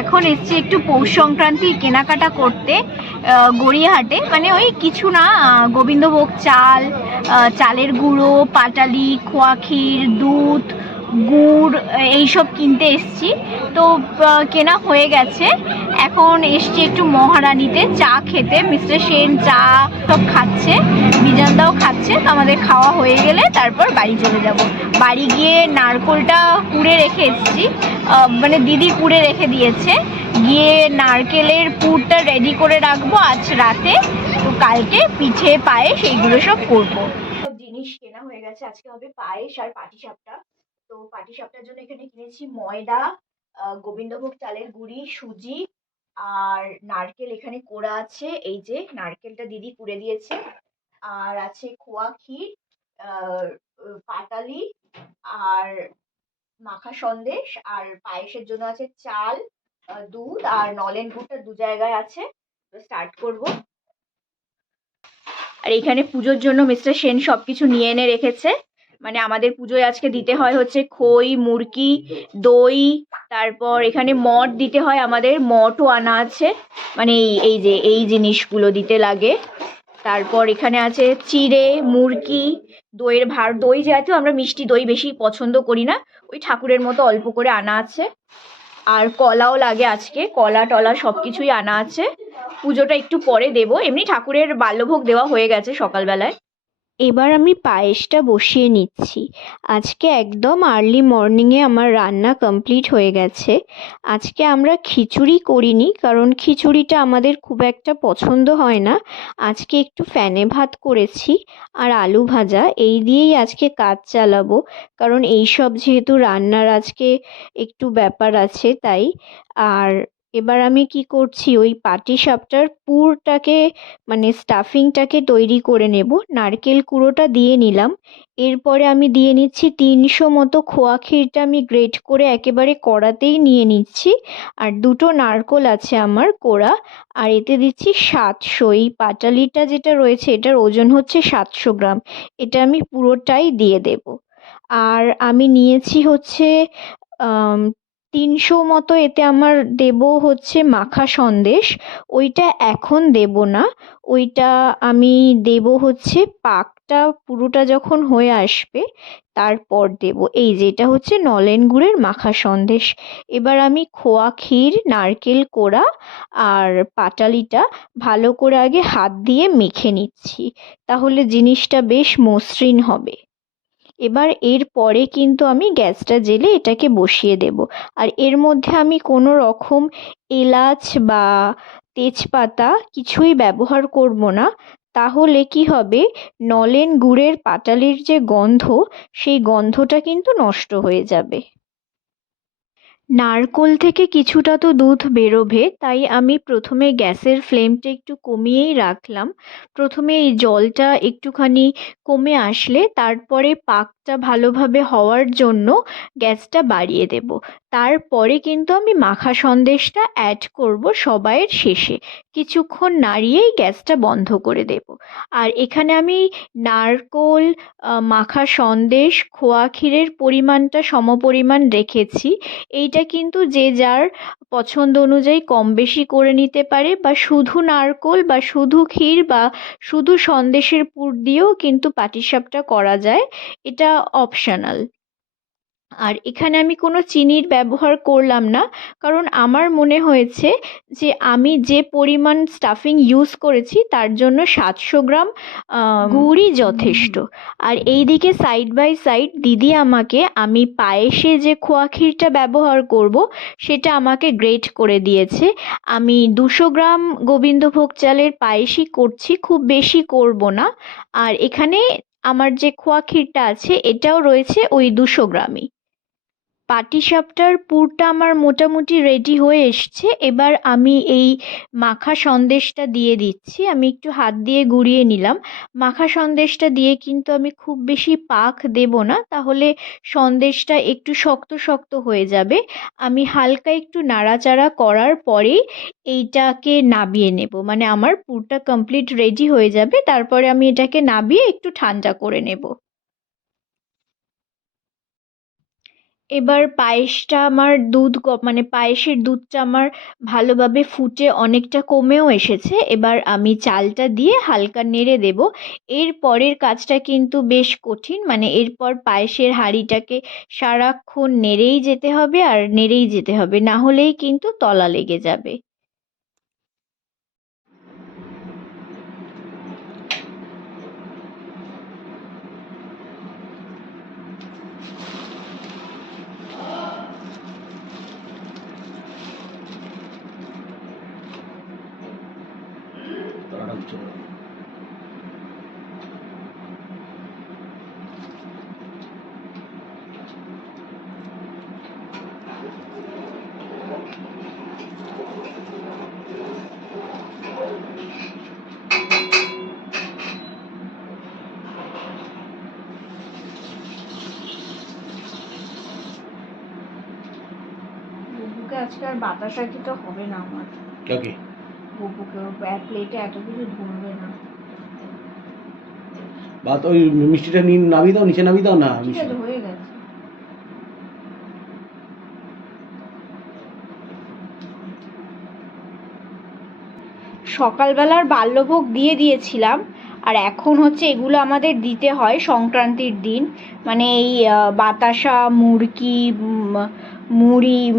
এখন এসছি একটু পৌষ সংক্রান্তির কেনাকাটা করতে গড়িয়াহাটে। মানে ওই কিছু না গোবিন্দভোগ চাল চালের গুঁড়ো, পাটালি, খোয়া ক্ষীর, দুধ গুড়, এইসব কিনতে এসছি। তো কেনা হয়ে গেছে। এখন এসছি একটু মহারানিতে চা খেতে। মিস্টার সেন চা সব খাচ্ছে বিজানদাও খাচ্ছে। তো আমাদের খাওয়া হয়ে গেলে তারপর বাড়ি চলে যাব। বাড়ি গিয়ে নারকোলটা কুড়ে রেখে এসেছি। মানে দিদি কুড়ে রেখে দিয়েছে। গিয়ে নারকেলের পুরটা রেডি করে রাখব আজ রাতে। তো কালকে পিঠে, পায়েস, এইগুলো সব করব। জিনিস কেনা হয়ে গেছে। আজকে হবে পায়েস আর পাটিসাপটা। তো পাটিসাপটার জন্য এখানে কিনেছি ময়দা গোবিন্দভোগ চালের গুঁড়ি, সুজি আর নারকেল এখানে কোড়া আছে। এই যে নারকেলটা দিদি কুড়ে দিয়েছে। আর আছে খোয়া ক্ষীর পাটালি আর মাখা সন্দেশ আর পায়েসের জন্য আছে চাল দুধ আর নলেন গুড়টা দু জায়গায় আছে। স্টার্ট করব। আর এখানে পুজোর জন্য মিস্টার সেন সবকিছু নিয়ে এনে রেখেছে। মানে আমাদের পুজোয় আজকে দিতে হয় হচ্ছে খই মুরকি দই, তারপর এখানে মঠ দিতে হয়, আমাদের মঠও আনা আছে। মানে এই এই যে, এই জিনিসগুলো দিতে লাগে। তারপর এখানে আছে চিড়ে মুরকি দইয়ের ভার। দই যেহেতু আমরা মিষ্টি দই বেশি পছন্দ করি না, ওই ঠাকুরের মতো অল্প করে আনা আছে। আর কলাও লাগে আজকে, কলা টলা সব কিছুই আনা আছে। পুজোটা একটু পরে দেবো। এমনি ঠাকুরের বাল্যভোগ দেওয়া হয়ে গেছে সকালবেলায়। এবার আমি পায়েসটা বসিয়ে নিচ্ছি। আজকে একদম আর্লি মর্নিংয়ে আমার রান্না কমপ্লিট হয়ে গেছে। আজকে আমরা খিচুড়ি করিনি, কারণ খিচুড়িটা আমাদের খুব একটা পছন্দ হয় না। আজকে একটু ফ্যানে ভাত করেছি আর আলু ভাজা, এই দিয়েই আজকে কাজ চালাবো। কারণ এই সব যেহেতু রান্নার আজকে একটু ব্যাপার আছে, তাই। আর এবার আমি কি করছি? ওই পাটিসাপটার পুরটাকে মানে স্টাফিংটাকে তৈরি করে নেব। নারকেল কুড়োটা দিয়ে নিলাম। এরপরে আমি দিয়ে নিচ্ছি তিনশো মতো খোয়া ক্ষীরটা আমি গ্রেট করে একেবারে কড়াতেই নিয়ে নিচ্ছি। আর দুটো নারকোল আছে আমার কোড়া। আর এতে দিচ্ছি সাতশো। এই পাটালিটা যেটা রয়েছে, এটার ওজন হচ্ছে সাতশো গ্রাম। এটা আমি পুরোটাই দিয়ে দেব। আর আমি নিয়েছি হচ্ছে তিনশো মতো এতে আমার দেব হচ্ছে মাখা সন্দেশ। ওইটা এখন দেব না। ওইটা আমি দেব হচ্ছে পাকটা পুরোটা যখন হয়ে আসবে, তারপর দেব। এই যে এটা হচ্ছে নলেন গুড়ের মাখা সন্দেশ। এবার আমি খোয়া ক্ষীর, নারকেল কোড়া আর পাটালিটা ভালো করে আগে হাত দিয়ে মেখে নিচ্ছি। তাহলে জিনিসটা বেশ মসৃণ হবে। এবার এর পরে কিন্তু আমি গ্যাসটা জেলে এটাকে বসিয়ে দেব। আর এর মধ্যে আমি কোনো রকম এলাচ বা তেজপাতা কিছুই ব্যবহার করব না। তাহলে কি হবে? নলেন গুড়ের পাটালির যে গন্ধ, সেই গন্ধটা কিন্তু নষ্ট হয়ে যাবে। নারকোল থেকে কিছুটা তো দুধ বেরোবে, তাই আমি প্রথমে গ্যাসের ফ্লেমটা একটু কমিয়েই রাখলাম। প্রথমে এই জলটা একটুখানি কমে আসলে, তারপরে পাকটা ভালোভাবে হওয়ার জন্য গ্যাসটা বাড়িয়ে দেব। তারপরে কিন্তু আমি মাখা সন্দেশটা অ্যাড করব সবাইয়ের শেষে। কিছুক্ষণ নাড়িয়েই গ্যাসটা বন্ধ করে দেব। আর এখানে আমি নারকোল মাখা সন্দেশ, খোয়া ক্ষীরের পরিমাণটা সমপরিমাণ রেখেছি। এইটা কিন্তু যে যার পছন্দ অনুযায়ী কম বেশি করে নিতে পারে বা শুধু নারকোল বা শুধু ক্ষীর বা শুধু সন্দেশের পুর দিয়েও কিন্তু পাটিসাপটা করা যায়। এটা অপশনাল আর এখানে আমি কোনো চিনির ব্যবহার করলাম না। কারণ আমার মনে হয়েছে যে আমি যে পরিমাণ স্টাফিং ইউজ করেছি তার জন্য সাতশো গ্রাম গুড়ই যথেষ্ট। আর এইদিকে সাইড বাই সাইড দিদি আমাকে, আমি পায়েসে যে খোয়া ক্ষীরটা ব্যবহার করব, সেটা আমাকে গ্রেট করে দিয়েছে। আমি দুশো গ্রাম গোবিন্দভোগ চালের পায়েসই করছি, খুব বেশি করব না। আর এখানে আমার যে খোয়া ক্ষীরটা আছে, এটাও রয়েছে ওই দুশো গ্রামই। পাটিসাপটার পুরটা আমার মোটামুটি রেডি হয়ে এসছে। এবার আমি এই মাখা সন্দেশটা দিয়ে দিচ্ছি। আমি একটু হাত দিয়ে গুঁড়িয়ে নিলাম। মাখা সন্দেশটা দিয়ে কিন্তু আমি খুব বেশি পাক দেব না, তাহলে সন্দেশটা একটু শক্ত শক্ত হয়ে যাবে। আমি হালকা একটু নাড়াচাড়া করার পরেই এইটাকে নাবিয়ে নেব। মানে আমার পুরটা কমপ্লিট রেডি হয়ে যাবে। তারপরে আমি এটাকে নাবিয়ে একটু ঠান্ডা করে নেব। এবার পায়েসটা আমার দুধ ক মানে পায়েসের দুধটা আমার ভালোভাবে ফুটে অনেকটা কমেও এসেছে। এবার আমি চালটা দিয়ে হালকা নেড়ে দেব। এর পরের কাজটা কিন্তু বেশ কঠিন মানে এরপর পায়েসের হাঁড়িটাকে সারাক্ষণ নেড়েই যেতে হবে আর নেড়েই যেতে হবে। না হলেই কিন্তু তলা লেগে যাবে তাড়াটা উঠছে না। বুবুকে আজকে আর বাতাসা খেতে হবে না আমার। কাকে? বুবুকে প্লেটে এত কিছু ধরবে না। বা তো ওই মিষ্টিটা নিয়ে নামিয়ে দাও নিচে নামিয়ে দাও না ঠিক মিষ্টি। আছে হয়ে গেছে। সকালবেলার বাল্যভোগ দিয়ে দিয়েছিলাম আর এখন হচ্ছে এগুলো আমাদের দিতে হয় সংক্রান্তির দিন। মানে এই আহ, বাতাসা মুরকি উম, মুড়ি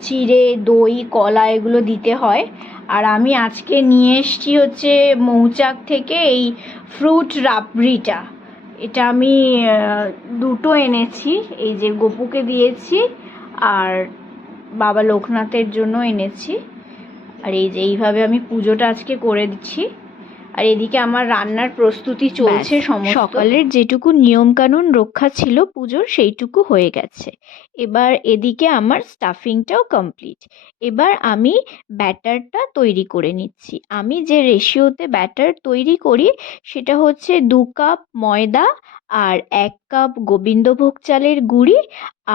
চিড়ে, দই, কলা এগুলো দিতে হয়। আর আমি আজকে নিয়ে এসেছি হচ্ছে মৌচাক থেকে এই ফ্রুট রাবড়িটা। এটা আমি দুটো এনেছি। এই যে গপুকে দিয়েছি আর বাবা লোকনাথের জন্য এনেছি। আর এই যে এইভাবে আমি পুজোটা আজকে করে দিচ্ছি। আর এদিকে আমার রান্নার প্রস্তুতি চলছে সকালের যেটুকু নিয়মকানুন রক্ষা ছিল পুজোর সেইটুকু হয়ে গেছে। এবার এদিকে আমার স্টাফিংটাও কমপ্লিট এবার আমি ব্যাটারটা তৈরি করে নিচ্ছি। আমি যে রেশিওতে ব্যাটার তৈরি করি সেটা হচ্ছে দু কাপ ময়দা আর এক কাপ গোবিন্দভোগ চালের গুঁড়ি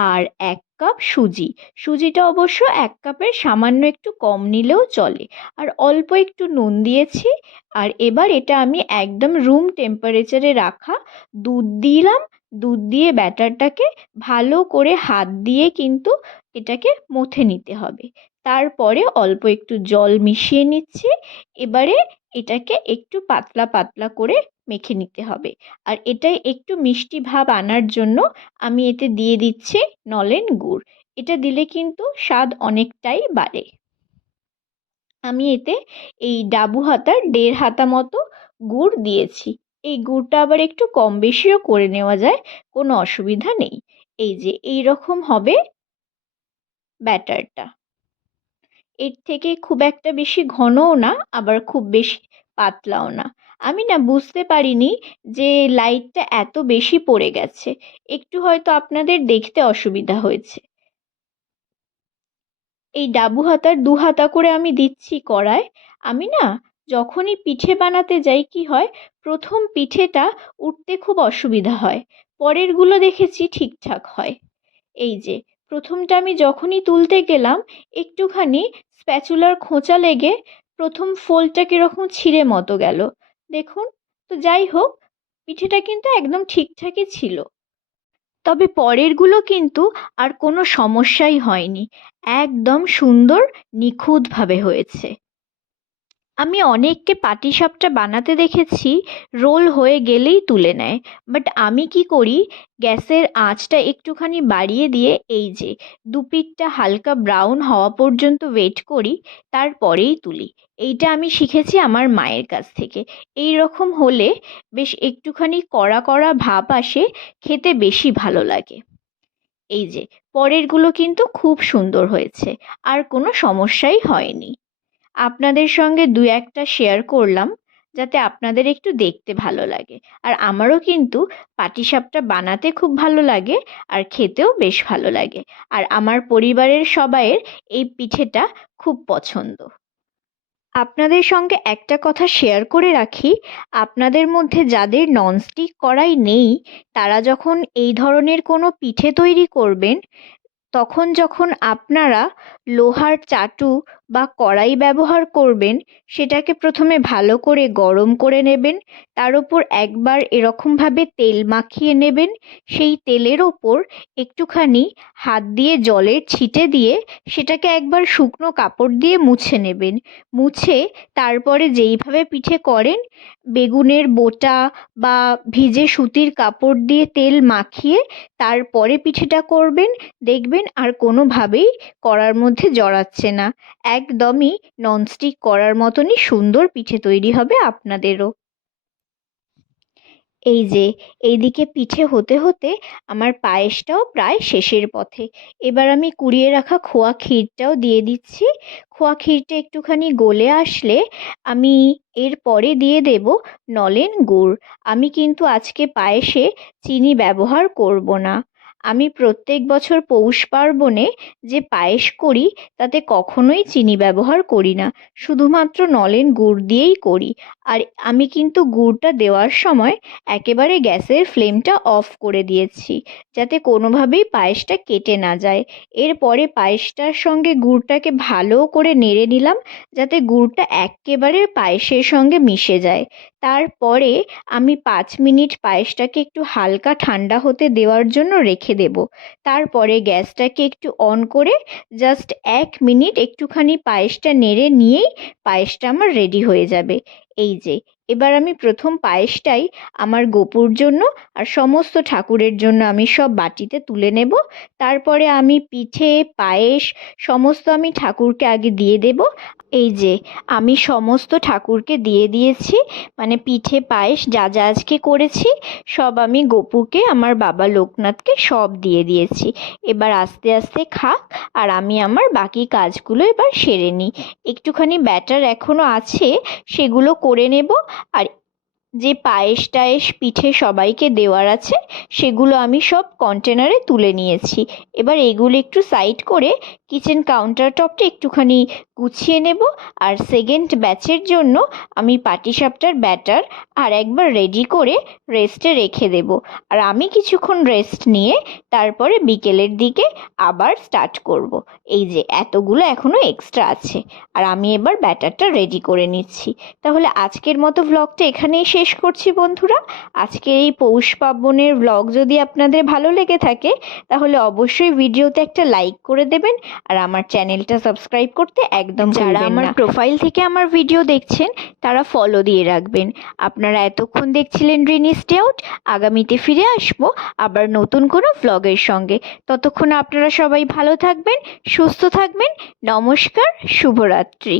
আর এক কাপ সুজি। সুজিটা অবশ্য এক কাপের সামান্য একটু কম নিলেও চলে। আর অল্প একটু নুন দিয়েছি। আর এবার এটা আমি একদম রুম টেম্পারেচারে রাখা দুধ দিলাম। দুধ দিয়ে ব্যাটারটাকে ভালো করে হাত দিয়ে কিন্তু এটাকে মথে নিতে হবে। তারপরে অল্প একটু জল মিশিয়ে নিচ্ছি। এবারে এটাকে একটু পাতলা পাতলা করে মেখে নিতে হবে। আর এটাই একটু মিষ্টি ভাব আনার জন্য আমি এতে দিয়ে দিচ্ছি নলেন গুড়। এটা দিলে কিন্তু স্বাদ অনেকটাই বাড়ে। আমি এতে এই ডাবু হাতার দেড় হাতা মতো গুড় দিয়েছি। এই গুড়টা আবার একটু কম বেশিও করে নেওয়া যায়, কোনো অসুবিধা নেই। এই যে, এই রকম হবে ব্যাটারটা। এর থেকে খুব একটা বেশি ঘনও না, আবার খুব বেশি পাতলাও না। আমি না বুঝতে পারিনি যে লাইটটা এত বেশি পড়ে গেছে। একটু হয়তো আপনাদের দেখতে অসুবিধা হয়েছে। এই ডাবু হাতার দু হাতা করে আমি দিচ্ছি কড়ায়। আমি না যখনই পিঠে বানাতে যাই কি হয়, প্রথম পিঠেটা উঠতে খুব অসুবিধা হয়। পরেরগুলো দেখেছি ঠিকঠাক হয়। এই যে, প্রথমটা আমি যখনই তুলতে গেলাম, একটুখানি স্প্যাচুলার খোঁচা লেগে প্রথম ফোলটা কীরকম ছিঁড়ে মতো গেল। দেখুন, তো যাই হোক, পিঠেটা কিন্তু একদম ঠিকঠাকই ছিল। তবে পরেরগুলো কিন্তু আর কোনো সমস্যাই হয়নি। একদম সুন্দর, নিখুঁতভাবে হয়েছে। আমি অনেককে পাটিসাপটা বানাতে দেখেছি, রোল হয়ে গেলেই তুলে নেয়। বাট আমি কি করি, গ্যাসের আঁচটা একটুখানি বাড়িয়ে দিয়ে এই যে দুপিঠটা হালকা ব্রাউন হওয়া পর্যন্ত ওয়েট করি, তারপরেই তুলি। এইটা আমি শিখেছি আমার মায়ের কাছ থেকে। এই রকম হলে বেশ একটুখানি কড়া কড়া ভাব আসে, খেতে বেশি ভালো লাগে। এই যে, পরেরগুলো কিন্তু খুব সুন্দর হয়েছে, আর কোনো সমস্যাই হয়নি। আপনাদের সঙ্গে দু একটা শেয়ার করলাম, যাতে আপনাদের একটু দেখতে ভালো লাগে। আর আমারও কিন্তু পাটিসাপটা বানাতে খুব ভালো লাগে আর খেতেও বেশ ভালো লাগে। আর আমার পরিবারের সবাইয়ের এই পিঠেটা খুব পছন্দ। আপনাদের সঙ্গে একটা কথা শেয়ার করে রাখি, আপনাদের মধ্যে যাদের ননস্টিক কড়াই নেই, তারা যখন এই ধরনের কোনো পিঠে তৈরি করবেন, তখন যখন আপনারা লোহার চাটু বা কড়াই ব্যবহার করবেন, সেটাকে প্রথমে ভালো করে গরম করে নেবেন। তার ওপর একবার এরকমভাবে তেল মাখিয়ে নেবেন। সেই তেলের ওপর একটুখানি হাত দিয়ে জলের ছিটে দিয়ে সেটাকে একবার শুকনো কাপড় দিয়ে মুছে নেবেন। মুছে তারপরে যেইভাবে পিঠে করেন, বেগুনের বোটা বা ভিজে সুতির কাপড় দিয়ে তেল মাখিয়ে তারপরে পিঠেটা করবেন। দেখবেন আর কোনোভাবেই কড়ার মধ্যে জড়াচ্ছে না। একদমই ননস্টিক করার মতনই সুন্দর পিঠে তৈরি হবে আপনাদেরও। এই যে, এইদিকে পিঠে হতে হতে আমার পায়েসটাও প্রায় শেষের পথে। এবার আমি কুড়িয়ে রাখা খোয়া ক্ষীরটাও দিয়ে দিচ্ছি। খোয়া ক্ষীরটা একটুখানি গলে আসলে আমি এরপরে দিয়ে দেব নলেন গুড়। আমি কিন্তু আজকে পায়েসে চিনি ব্যবহার করব না। আমি প্রত্যেক বছর পৌষ পার্বণে যে পায়েস করি, তাতে কখনোই চিনি ব্যবহার করি না। শুধুমাত্র নলেন গুড় দিয়েই করি। আর আমি কিন্তু গুড়টা দেওয়ার সময় একেবারে গ্যাসের ফ্লেমটা অফ করে দিয়েছি, যাতে কোনোভাবেই পায়েসটা কেটে না যায়। এরপরে পায়েসটার সঙ্গে গুড়টাকে ভালো করে নেড়ে নিলাম, যাতে গুড়টা এক্কেবারে পায়েসের সঙ্গে মিশে যায়। তারপরে আমি পাঁচ মিনিট পায়েসটাকে একটু হালকা ঠান্ডা হতে দেওয়ার জন্য রেখে দেব। তারপরে গ্যাসটাকে একটু অন করে জাস্ট এক মিনিট একটুখানি পায়েসটা নেড়ে নিয়েই পায়েসটা আমার রেডি হয়ে যাবে। এই যে, এবার আমি প্রথম পায়েসটাই আমার গোপুর জন্য আর সমস্ত ঠাকুরের জন্য আমি সব বাটিতে তুলে নেব। তারপরে আমি পিঠে, পায়েস, সমস্ত আমি ঠাকুরকে আগে দিয়ে দেব। এই যে, আমি সমস্ত ঠাকুরকে দিয়ে দিয়েছি মানে পিঠে পায়েস যা যা আজকে করেছি, সব আমি গোপুকে, আমার বাবা লোকনাথকে সব দিয়ে দিয়েছি। এবার আস্তে আস্তে খাক, আর আমি আমার বাকি কাজগুলো এবার সেরে নিই। একটুখানি ব্যাটার এখনও আছে, সেগুলো করে নেব, আর যে পায়েস টায়েস পিঠে সবাইকে দেওয়ার আছে, সেগুলো আমি সব কন্টেনারে তুলে নিয়েছি। এবার এগুলো একটু সাইড করে কিচেন কাউন্টার টপটা একটুখানি গুছিয়ে নেব আর সেকেন্ড ব্যাচের জন্য আমি পাটিসাপটার ব্যাটার আর একবার রেডি করে রেস্টে রেখে দেব। আর আমি কিছুক্ষণ রেস্ট নিয়ে তারপরে বিকেলের দিকে আবার স্টার্ট করব। এই যে, এতগুলো এখনও এক্সট্রা আছে। আর আমি এবার ব্যাটারটা রেডি করে নিচ্ছি। তাহলে আজকের মতো ভ্লগটা এখানেই শেষ করছি বন্ধুরা। আজকের এই পৌষ পার্বণের ভ্লগ যদি আপনাদের ভালো লেগে থাকে তাহলে অবশ্যই ভিডিওতে একটা লাইক করে দেবেন আর আমার চ্যানেলটা সাবস্ক্রাইব করতে একদম যারা আমার প্রোফাইল থেকে আমার ভিডিও দেখছেন তারা ফলো দিয়ে রাখবেন। আপনারা এতক্ষণ দেখছিলেন রিনি স্টেউট আগামীতে ফিরে আসব আবার নতুন কোনো ভ্লগের সঙ্গে। ততক্ষণ আপনারা সবাই ভালো থাকবেন সুস্থ থাকবেন নমস্কার শুভরাত্রি।